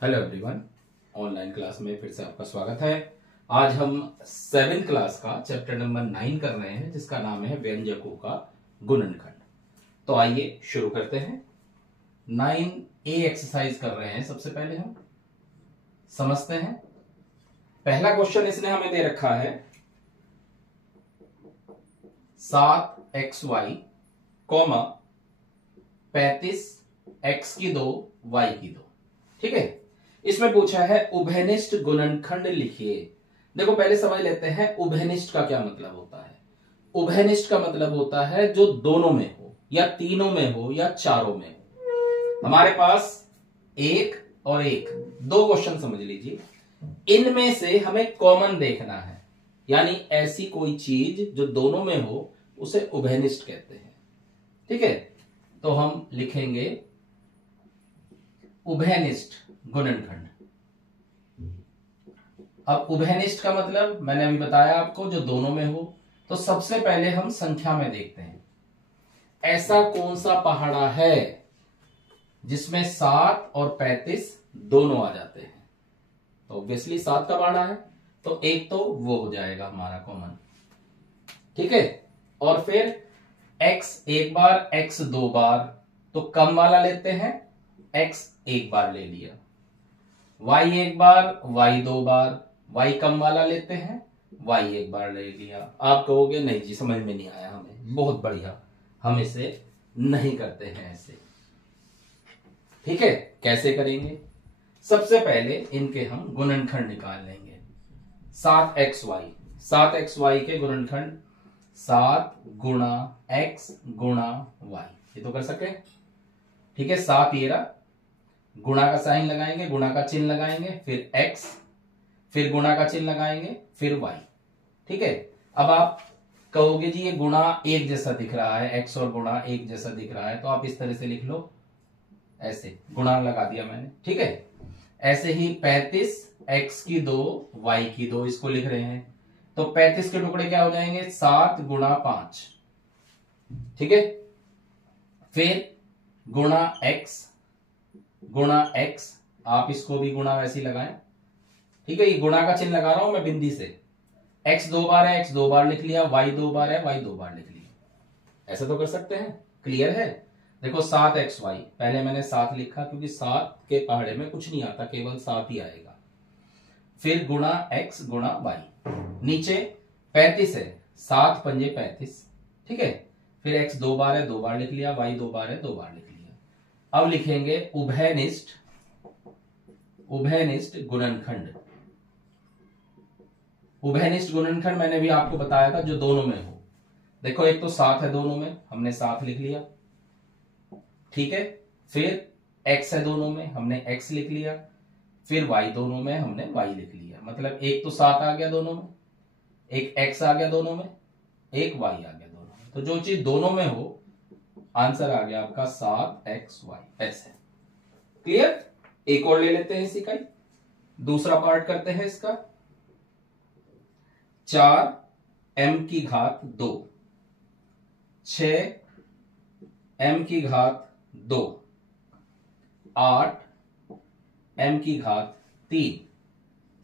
Hello everyone, online class में फिर से आपका स्वागत है। आज हम 7th क्लास का चैप्टर नंबर 9 कर रहे हैं, जिसका नाम है व्यंजकों का गुणनखंड। तो आइए शुरू करते हैं। 9A एक्सरसाइज कर रहे हैं। सबसे पहले हम समझते हैं। पहला क्वेश्चन इसने हमें दे रखा है 7xy, 35x की 2 y की 2। ठीक है। इसमें पूछा है उभयनिष्ठ गुणनखंड लिखिए। देखो पहले समझ लेते हैं उभयनिष्ठ का क्या मतलब होता है। उभयनिष्ठ का मतलब होता है जो दोनों में हो, या तीनों में हो, या चारों में हो। हमारे पास एक और एक, दो क्वेश्चन समझ लीजिए। इनमें से हमें कॉमन देखना है, यानी ऐसी कोई चीज जो दोनों में हो उसे उभयनिष्ठ कहते हैं। ठीक है। तो हम लिखेंगे उभयनिष्ठ गुणनखंड। अब उभयनिष्ठ का मतलब मैंने अभी बताया आपको, जो दोनों में हो। तो सबसे पहले हम संख्या में देखते हैं, ऐसा कौन सा पहाड़ा है जिसमें 7 और 35 दोनों आ जाते हैं। तो ऑब्वियसली 7 का पहाड़ा है, तो एक तो वो हो जाएगा हमारा कॉमन। ठीक है। और फिर x एक बार, x 2 बार, तो कम वाला लेते हैं, x एक बार ले लिया। y एक बार, y 2 बार, y कम वाला लेते हैं, y एक बार ले लिया। आप कहोगे नहीं जी समझ में नहीं आया हमें, बहुत बढ़िया, हम इसे नहीं करते हैं ऐसे। ठीक है। कैसे करेंगे? सबसे पहले इनके हम गुणनखंड निकाल लेंगे। 7xy, 7xy के गुणनखंड 7 गुणा x गुणा y, ये तो कर सके। ठीक है। 7 ये रहा, गुणा का साइन लगाएंगे, गुणा का चिन्ह लगाएंगे, फिर x, फिर गुणा का चिन्ह लगाएंगे, फिर y। ठीक है। अब आप कहोगे जी ये गुणा एक जैसा दिख रहा है, x और गुणा एक जैसा दिख रहा है, तो आप इस तरह से लिख लो, ऐसे गुणा लगा दिया मैंने। ठीक है। ऐसे ही 35x की 2 y की 2, इसको लिख रहे हैं, तो 35 के टुकड़े क्या हो जाएंगे, 7 गुणा 5। ठीक है। फिर गुणा x गुणा x, आप इसको भी गुणा वैसे ही लगाएं। ठीक है। ये गुणा का चिन्ह लगा रहा हूं मैं बिंदी से। x 2 बार है, x 2 बार लिख लिया, y 2 बार है, y 2 बार लिख लिया। ऐसा तो कर सकते हैं। क्लियर है? देखो 7xy, पहले मैंने 7 लिखा क्योंकि 7 के पहाड़े में कुछ नहीं आता, केवल 7 ही आएगा। फिर गुणा x गुणा y, नीचे 35 है, 7 पंजे 35। ठीक है। फिर x 2 बार है, 2 बार लिख लिया, y 2 बार है, 2 बार लिख लिया। अब लिखेंगे उभयनिष्ठ, उभयनिष्ठ गुणनखंड। उभयनिष्ठ गुणनखंड मैंने भी आपको बताया था जो दोनों में हो। देखो एक तो 7 है दोनों में, हमने 7 लिख लिया। ठीक है। फिर x है दोनों में, हमने x लिख लिया। फिर y दोनों में, हमने y लिख लिया। मतलब एक तो 7 आ गया दोनों में, एक x आ गया दोनों में, एक y आ गया दोनों में। तो जो चीज दोनों में हो, आंसर आ गया आपका 7xy, ऐसे। क्लियर? एक और ले लेते हैं इसी का ही, दूसरा पार्ट करते हैं इसका। 4m की घात 2, 6m की घात 2, 8m की घात 3।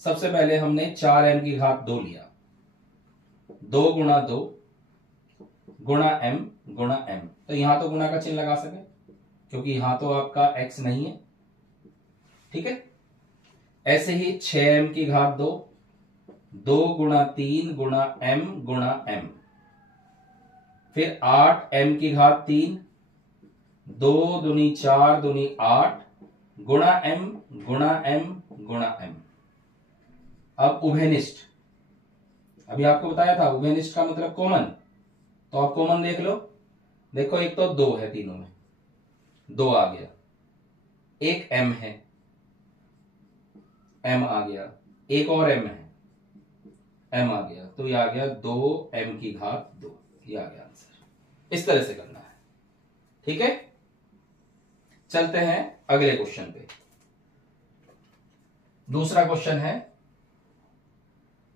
सबसे पहले हमने 4m की घात 2 लिया, 2 गुणा 2 गुणा m गुणा m। तो यहां तो गुणा का चिन्ह लगा सके क्योंकि यहां तो आपका x नहीं है। ठीक है। ऐसे ही 6m की घात 2, 2 गुणा 3 गुणा m गुणा m। फिर 8m की घात 3, 2 दूनी 4 दूनी 8 गुणा m गुणा m गुणा m। अब उभयनिष्ठ, अभी आपको बताया था उभयनिष्ठ का मतलब कॉमन, तो आप कॉमन देख लो। देखो एक तो 2 है तीनों में, 2 आ गया। एक m है, m आ गया। एक और m है, m आ गया। तो ये आ गया 2m की घात 2, ये आ गया आंसर। इस तरह से करना है। ठीक है। चलते हैं अगले क्वेश्चन पे। दूसरा क्वेश्चन है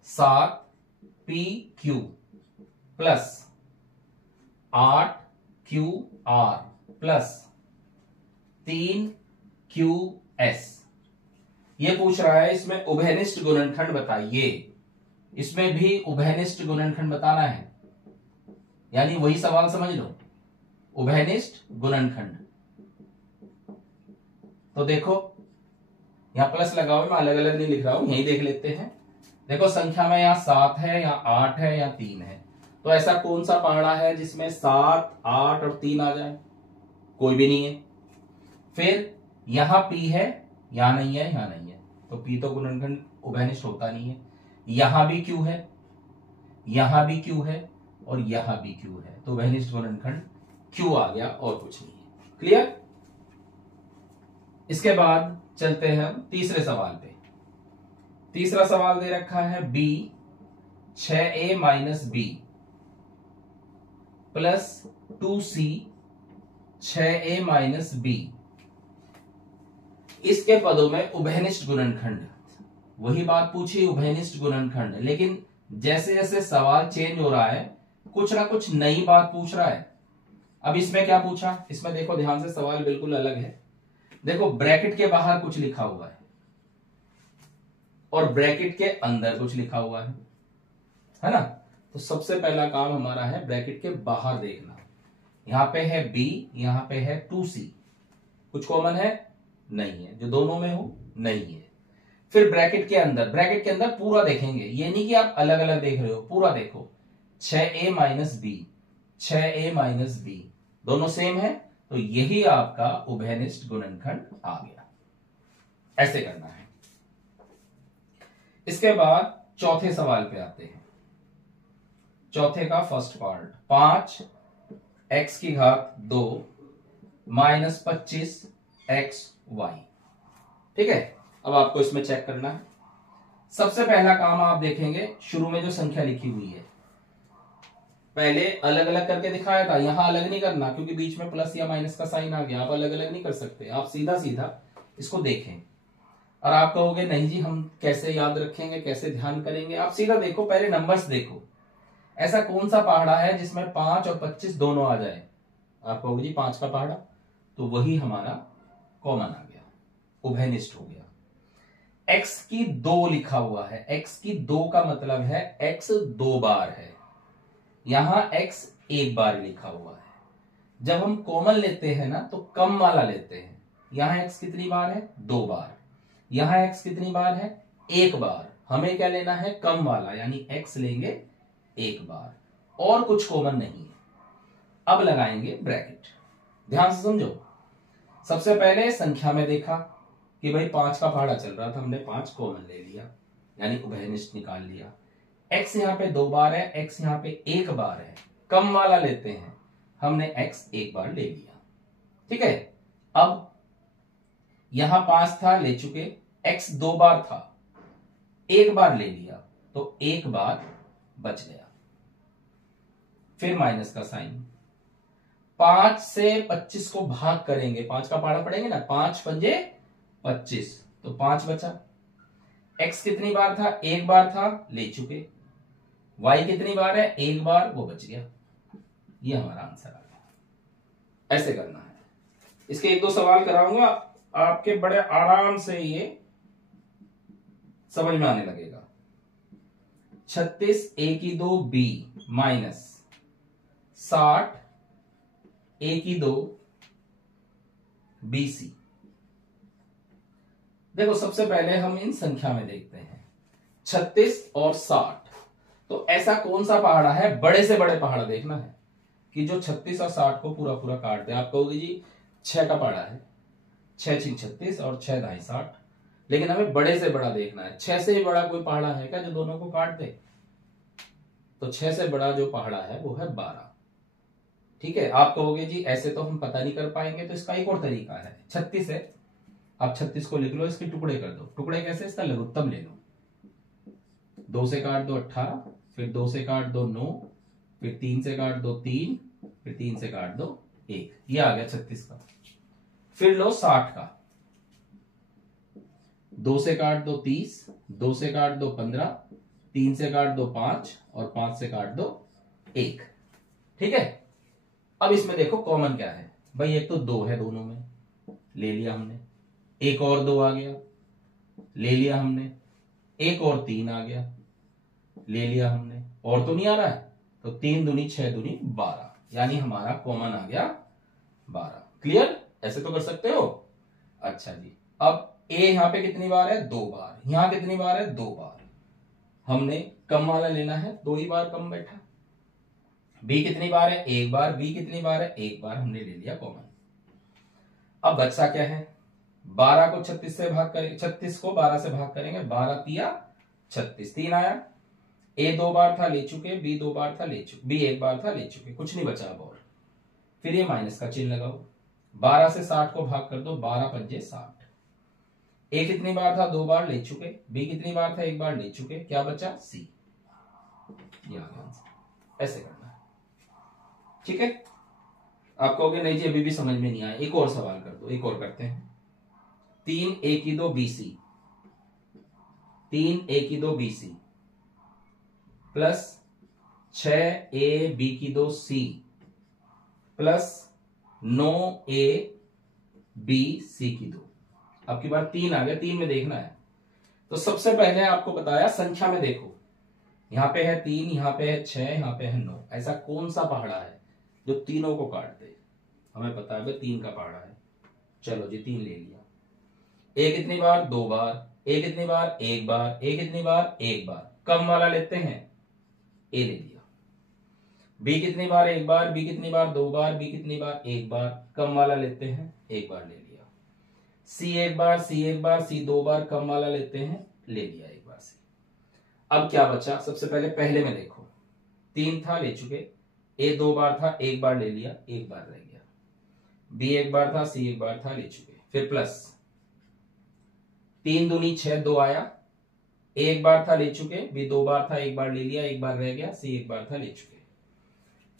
7pq plus 8qr plus 3qs ये पूछ रहा है इसमें उभयनिष्ठ गुणनखंड बताइए। इसमें भी उभयनिष्ठ गुणनखंड बताना है, यानी वही सवाल समझ लो, उभयनिष्ठ गुणनखंड। तो देखो यहां प्लस लगाओ, मैं अलग अलग नहीं लिख रहा हूं, यही देख लेते हैं। देखो संख्या में यहाँ 7 है, यहाँ 8 है, यहाँ 3 है। तो ऐसा कौन सा पहाड़ा है जिसमें 7, 8 और 3 आ जाए? कोई भी नहीं है। फिर यहां P है, यहां नहीं है, यहां नहीं है, तो P तो गुणनखंड उभयनिष्ठ होता नहीं है। यहां भी Q है, यहां भी Q है, और यहां भी Q है, तो उभयनिष्ठ गुणनखंड Q आ गया, और कुछ नहीं है। क्लियर? इसके बाद चलते हैं हम तीसरे सवाल पे। तीसरा सवाल दे रखा है B 6A minus B plus 2C 6A minus B, इसके पदों में उभयनिष्ठ गुणनखंड। वही बात पूछी, उभयनिष्ठ गुणनखंड, लेकिन जैसे जैसे सवाल चेंज हो रहा है कुछ ना कुछ नई बात पूछ रहा है। अब इसमें क्या पूछा, इसमें देखो ध्यान से, सवाल बिल्कुल अलग है। देखो ब्रैकेट के बाहर कुछ लिखा हुआ है और ब्रैकेट के अंदर कुछ लिखा हुआ है ना। तो सबसे पहला काम हमारा है ब्रैकेट के बाहर देखना। यहां पे है B, यहां पे है 2C, कुछ कॉमन है? नहीं है। जो दोनों में हो? नहीं है। फिर ब्रैकेट के अंदर, ब्रैकेट के अंदर पूरा देखेंगे, ये नहीं कि आप अलग अलग देख रहे हो, पूरा देखो। 6A minus B, 6A minus B, दोनों सेम है, तो यही आपका उभयनिष्ठ गुणनखंड आ गया। ऐसे करना है। इसके बाद चौथे सवाल पे आते हैं। चौथे का फर्स्ट पार्ट, 5x की घात 2 माइनस 25x y। ठीक है, अब आपको इसमें चेक करना है। सबसे पहला काम आप देखेंगे, शुरू में जो संख्या लिखी हुई है, पहले अलग अलग करके दिखाया था, यहां अलग नहीं करना क्योंकि बीच में प्लस या माइनस का साइन आ गया। आप अलग अलग नहीं कर सकते, आप सीधा सीधा इसको देखें। और आप कहोगे नहीं जी हम कैसे याद रखेंगे, कैसे ध्यान करेंगे? आप सीधा देखो, पहले नंबर्स देखो। ऐसा कौन सा पहाड़ा है जिसमें 5 और 25 दोनों आ जाए? आप कहोगे जी 5 का पहाड़ा, तो वही हमारा कॉमन आ गया, उभयनिष्ठ हो गया। x की 2 लिखा हुआ है, x की 2 का मतलब है x 2 बार है, यहां x 1 बार लिखा हुआ है। जब हम कॉमन लेते हैं ना तो कम वाला लेते हैं। यहां x कितनी बार है? 2 बार। यहां x कितनी बार है? 1 बार। हमें क्या लेना है? कम वाला, यानी x लेंगे 1 बार, और कुछ कॉमन नहीं है। अब लगाएंगे ब्रैकेट, ध्यान से समझो। सबसे पहले संख्या में देखा कि भाई 5 का पहाड़ा चल रहा था, हमने 5 कॉमन ले लिया, यानी उभयनिष्ठ निकाल लिया। x यहां पे 2 बार है, x यहां पे 1 बार है, कम वाला लेते हैं, हमने x 1 बार ले लिया। ठीक है, अब यहां 5 था, ले चुके, x 2 बार था, 1 बार ले लिया, तो 1 बार बच गया। फिर माइनस का साइन, 5 से 25 को भाग करेंगे, 5 का पहाड़ा पड़ेंगे ना, 5 पंजे 25, तो 5 बचा। x कितनी बार था? 1 बार था, ले चुके। y कितनी बार है? 1 बार, वो बच गया। ये हमारा आंसर आ गया। ऐसे करना है। इसके 1-2 सवाल कराऊंगा, आपके बड़े आराम से ये समझ में आने लगेगा। 36 a की 2 b माइनस 60 a की 2 bc। देखो सबसे पहले हम इन संख्या में देखते हैं 36 और 60। तो ऐसा कौन सा पहाड़ा है, बड़े से बड़े पहाड़ा देखना है कि जो 36 और 60 को पूरा पूरा काट दे। आप कहोगे जी 6 का पहाड़ा है, 6 6 36 और 6 ढाई 60, लेकिन हमें बड़े से बड़ा देखना है। 6 से ही बड़ा कोई पहाड़ा है क्या जो दोनों को काट दे? तो 6 से बड़ा जो पहाड़ा है वो है 12। ठीक है, आप कहोगे जी ऐसे तो हम पता नहीं कर पाएंगे, तो इसका एक और तरीका है। 36 है, आप 36 को लिख लो, इसके टुकड़े कर दो। टुकड़े कैसे? इसका लघुत्तम ले लो, 2 से काट दो 18, फिर 2 से काट दो 9, फिर 3 से काट दो 3, फिर 3 से काट दो 1, ये आ गया 36 का। फिर लो 60 का, 2 से काट दो 30, 2 से काट दो 15, 3 से काट दो 5 और 5 से काट दो 1। ठीक है, अब इसमें देखो कॉमन क्या है भाई, एक तो 2 है दोनों में, ले लिया हमने, एक और 2 आ गया, ले लिया हमने, एक और 3 आ गया, ले लिया हमने, और तो नहीं आ रहा है, तो 3 दूनी 6 दूनी 12, यानी हमारा कॉमन आ गया 12। क्लियर? ऐसे तो कर सकते हो। अच्छा जी, अब ए यहां पे कितनी बार है? 2 बार। यहां कितनी बार है? 2 बार। हमने कम वाला लेना है, 2 ही बार कम बैठा। बी कितनी बार है? 1 बार। बी कितनी बार है? 1 बार। हमने ले लिया कॉमन। अब बचा क्या है? 12 को 36 से भाग करेंगे, 36 को 12 से भाग करेंगे, 12 तिया 36, 3 आया। ए 2 बार था, ले चुके। बी 2 बार था, ले चुके। बी 1 बार था, ले चुके। कुछ नहीं बचा अब और। फिर ये माइनस का चिन्ह लगाओ, 12 से 60 को भाग कर दो, 12 पंजे 60। ए कितनी बार था? 2 बार, ले चुके। बी कितनी बार था? 1 बार, ले चुके। क्या बचा? सी। ये आ गया आंसर। ऐसे करना है, ठीक है। आप कहोगे नहीं जी अभी भी समझ में नहीं आया, एक और सवाल कर दो, एक और करते हैं। 3 ए की 2 BC, 3 ए की 2 BC प्लस 6 ए बी की 2 C plus 9 A B C की 2। अब की बार 3 आ गया, 3 में देखना है। तो सबसे पहले आपको बताया संख्या में देखो, यहां पे है 3, यहां पे है 6, यहां पे है 9। ऐसा कौन सा पहाड़ा है जो तीनों को काट दे? हमें पता है 3 का पहाड़ा है। चलो जी 3 ले लिया। ए कितनी बार? 2 बार। ए कितनी बार? 1 बार। ए कितनी बार? 1 बार। कम वाला लेते हैं, ए ले लिया। बी कितनी बार? 1 बार। बी कितनी बार? 2 बार। बी कितनी बार? 1 बार। कम वाला लेते हैं, 1 बार ले लिया। सी 1 बार, सी 1 बार, सी 2 बार। कम वाला लेते हैं, ले लिया 1 बार सी। अब क्या बचा? सबसे पहले में देखो, 3 था, ले चुके। ए 2 बार था, 1 बार ले लिया, 1 बार रह गया। बी 1 बार था, सी 1 बार था, ले चुके। फिर प्लस 3 दूनी 6, 2 आया। ए 1 बार था, ले चुके। बी 2 बार था, 1 बार ले लिया, 1 बार रह गया। सी 1 बार था, ले चुके।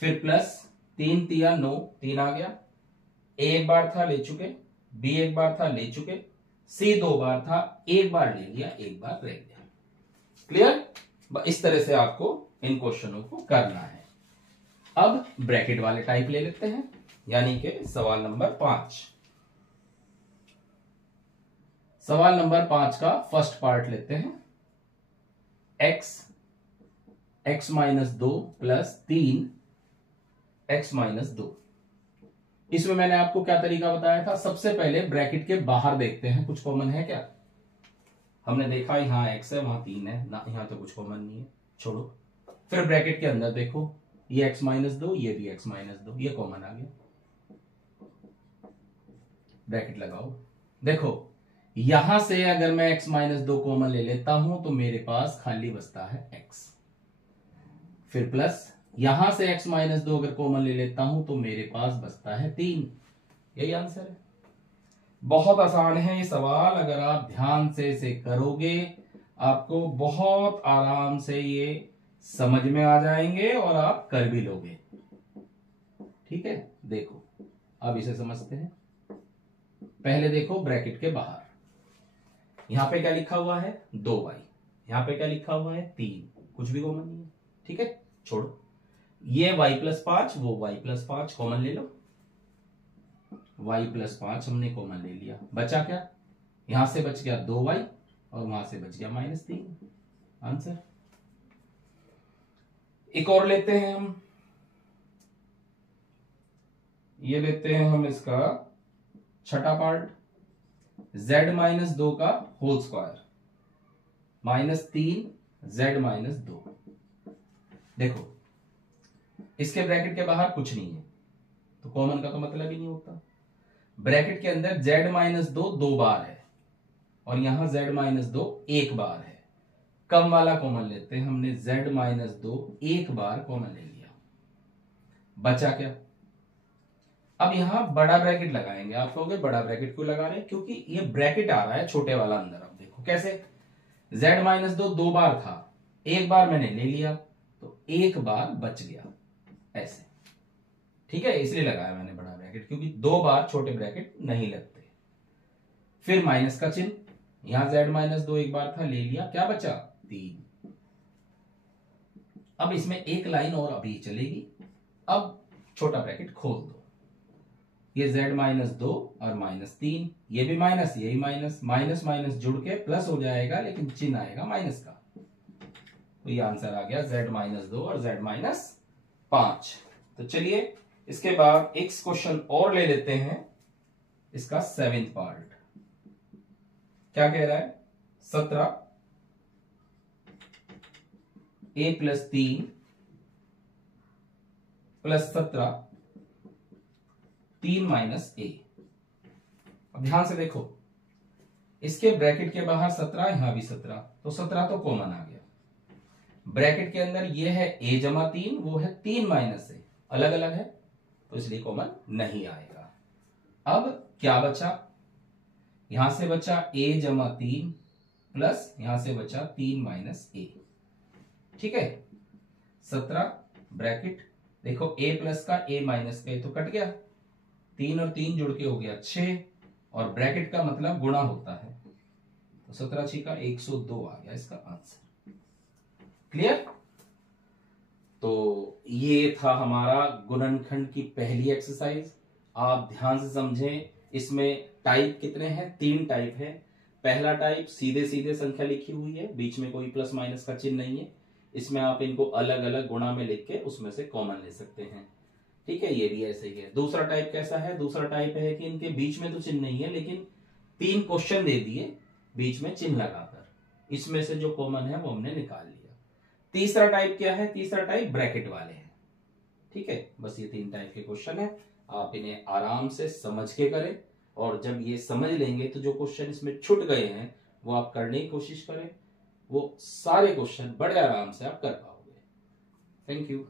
फिर प्लस 3 तिया 9, 3 आ गया। ए 1 बार था, ले चुके। बी 1 बार था, ले चुके। सी 2 बार था, 1 बार ले लिया, 1 बार रह गया। क्लियर? इस तरह से आपको इन क्वेश्चनों को करना है। अब ब्रैकेट वाले टाइप ले लेते हैं, यानी कि सवाल नंबर 5। सवाल नंबर 5 का फर्स्ट पार्ट लेते हैं। x minus 2 plus 3 x minus 2। इसमें मैंने आपको क्या तरीका बताया था? सबसे पहले ब्रैकेट के बाहर देखते हैं कुछ कॉमन है क्या। हमने देखा यहां x है, वहां 3 है ना, यहां तो कुछ कॉमन नहीं है, छोड़ो। फिर ब्रैकेट के अंदर देखो, ये x माइनस 2, ये भी x माइनस 2, ये कॉमन आ गया। ब्रैकेट लगाओ। देखो यहां से अगर मैं x माइनस 2 कॉमन ले लेता हूं तो मेरे पास खाली बचता है x। फिर प्लस यहां से x माइनस 2 अगर कॉमन ले लेता हूं तो मेरे पास बचता है 3। यही आंसर है। बहुत आसान है ये सवाल, अगर आप ध्यान से इसे करोगे आपको बहुत आराम से ये समझ में आ जाएंगे और आप कर भी लोगे। ठीक है, देखो अब इसे समझते हैं। पहले देखो ब्रैकेट के बाहर, यहां पे क्या लिखा हुआ है? 2y। यहां पे क्या लिखा हुआ है? 3। कुछ भी कॉमन नहीं है, ठीक है, छोड़ो। ये y प्लस 5, वो y प्लस 5 कॉमन ले लो। y प्लस 5 हमने कॉमन ले लिया, बचा क्या? यहां से बच गया 2y और वहां से बच गया -3। आंसर। एक और लेते हैं हम, ये लेते हैं हम इसका छठा पार्ट, z माइनस 2 का होल स्क्वायर -3 z माइनस 2। देखो इसके ब्रैकेट के बाहर कुछ नहीं है तो कॉमन का तो मतलब ही नहीं होता। ब्रैकेट के अंदर z माइनस 2 2 बार है और यहां z माइनस 2 1 बार है। कम वाला कॉमन लेते हैं, हमने z माइनस 2 1 बार कॉमन ले लिया, बचा क्या? अब यहां बड़ा ब्रैकेट लगाएंगे। आप कहोगे बड़ा ब्रैकेट क्यों लगा रहे हैं? क्योंकि ये ब्रैकेट आ रहा है छोटे वाला अंदर। अब देखो कैसे, z माइनस 2 2 बार था, 1 बार मैंने ले लिया तो 1 बार बच गया, ऐसे। ठीक है, इसलिए लगाया मैंने बड़ा ब्रैकेट, क्योंकि 2 बार छोटे ब्रैकेट नहीं लगते। फिर माइनस का चिन्ह, यहां z माइनस 2 1 बार था, ले लिया, क्या बचा? 3। अब इसमें एक लाइन और अभी चलेगी। अब छोटा ब्रैकेट खोल दो, ये z माइनस 2 और -3, ये भी माइनस, यही माइनस, माइनस माइनस जुड़ के प्लस हो जाएगा, लेकिन चिन्ह आएगा माइनस का। तो ये आंसर आ गया z माइनस 2 और z माइनस 5। तो चलिए इसके बाद एक क्वेश्चन और ले लेते हैं, इसका 7th पार्ट। क्या कह रहा है? 17 a plus 3 plus 17 3 minus a। अब ध्यान से देखो, इसके ब्रैकेट के बाहर 17, यहां भी 17, तो 17 तो कॉमन आ गया। ब्रैकेट के अंदर ये है a जमा 3, वो है 3 माइनस a, अलग अलग है तो इसलिए कॉमन नहीं आएगा। अब क्या बचा? यहां से बचा a जमा 3 प्लस यहां से बचा 3 माइनस a। ठीक है, 17 ब्रैकेट, देखो a प्लस का a माइनस का तो कट गया, 3 और 3 जुड़ के हो गया 6, और ब्रैकेट का मतलब गुणा होता है, तो 17 6 का 102 आ गया इसका आंसर। क्लियर? तो ये था हमारा गुणनखंड की पहली एक्सरसाइज। आप ध्यान से समझें, इसमें टाइप कितने हैं? 3 टाइप है। पहला टाइप सीधे सीधे संख्या लिखी हुई है, बीच में कोई प्लस माइनस का चिन्ह नहीं है, इसमें आप इनको अलग अलग गुणा में लिख के उसमें से कॉमन ले सकते हैं। ठीक है, ये भी ऐसे ही है। दूसरा टाइप कैसा है? दूसरा टाइप है कि इनके बीच में तो चिन्ह नहीं है, लेकिन 3 क्वेश्चन दे दिए बीच में चिन्ह लगाकर, इसमें से जो कॉमन है वो हमने निकाल लिया। तीसरा टाइप क्या है? तीसरा टाइप ब्रैकेट वाले हैं। ठीक है, बस ये 3 टाइप के क्वेश्चन है, आप इन्हें आराम से समझ के करें, और जब ये समझ लेंगे तो जो क्वेश्चन इसमें छूट गए हैं वो आप करने की कोशिश करें, वो सारे क्वेश्चन बड़े आराम से आप कर पाओगे। Thank you.